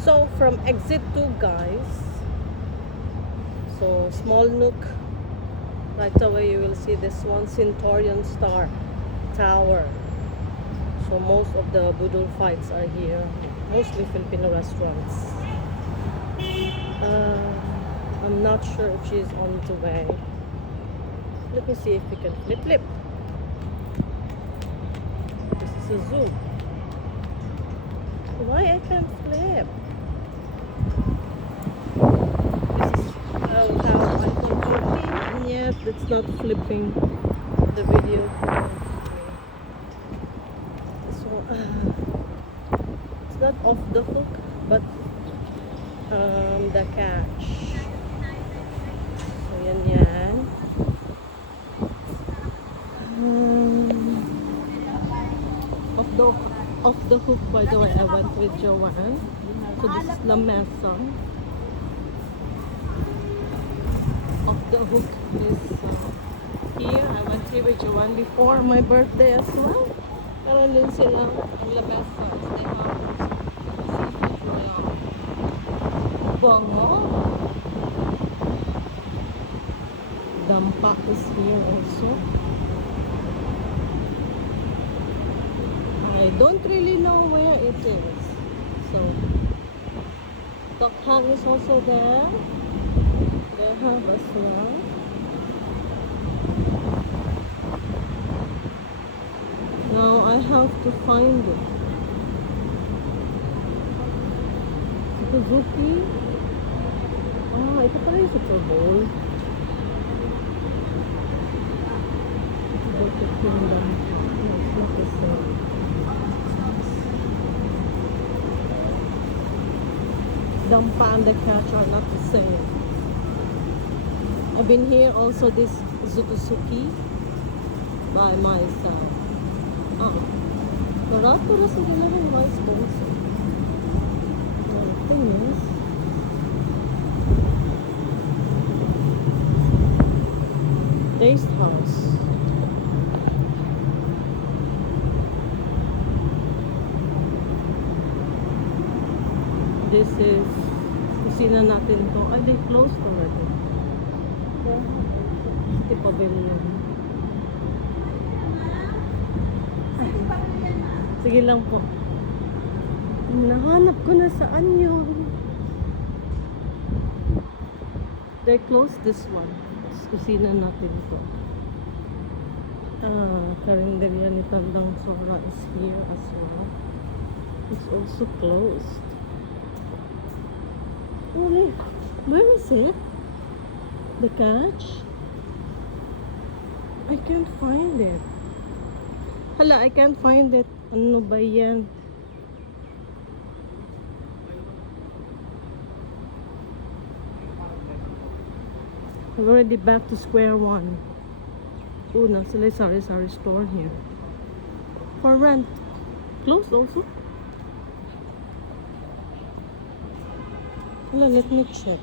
So from exit 2, guys, so small nook, right away you will see this one, Centurion Star Tower. So most of the budol fights are here, mostly Filipino restaurants. I'm not sure if she's on the way. Let me see if we can flip. This is a zoo. Why I can't flip? This is how iPhone 14, and yet it's not flipping the video. So it's not off the hook, but the catch. So yan. Off the hook, by the way, I went with Joanne. So this is La Mesa. Off the hook is here. I went here with Joanne before my birthday as well. Meron din sila ang La Mesa. They have seafood royal. Bongo. Dampa is here also. I don't really know where it is. So, Tokhang is also there. They have as well. Now I have to find it. Suzuki. Ah, ito pala yung Super Bowl. Ito Kingdom. No, it's not the same. Dampa and the catch are not the same. I've been here also this Zukusuki by myself. Pero sa nila rin mga sponsor. The thing is, Taste House. This is kusina natin to. Ay, they closed already. Yeah. City Pavilion. Sige lang po. Nahanap ko na saan yun. They closed this one. Kusina natin to. Karinderya ni Tandang Sora is here as well. It's also closed. Really? Where is it? The catch? I can't find it. Hala, I can't find it. Ano ba yan? We're already back to square one. Oh, nasa sari-sari store here. For rent. Closed also? Let me check.